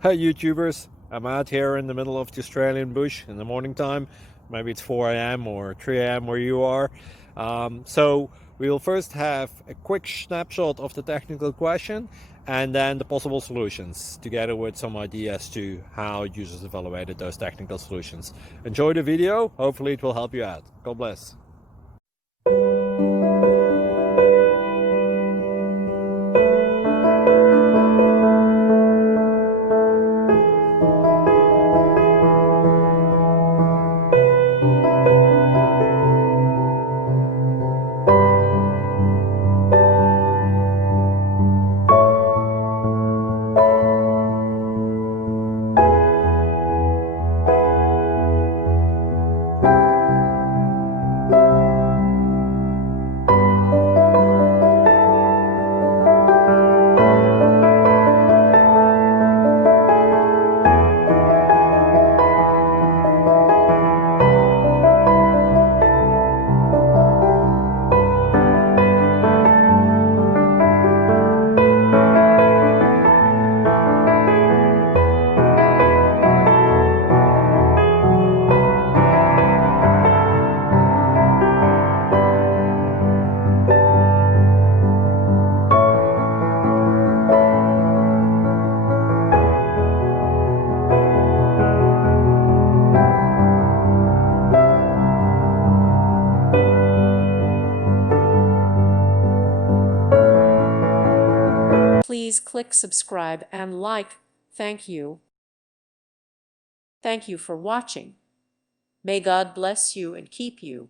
Hey YouTubers, I'm out here in the middle of the Australian bush in the morning time. Maybe it's 4 a.m. or 3 a.m. where you are. So we'll first have a quick snapshot of the technical question and then the possible solutions, together with some ideas to how users evaluated those technical solutions. Enjoy the video, hopefully it will help you out. God bless. Please click subscribe and like. Thank you. Thank you for watching. May God bless you and keep you.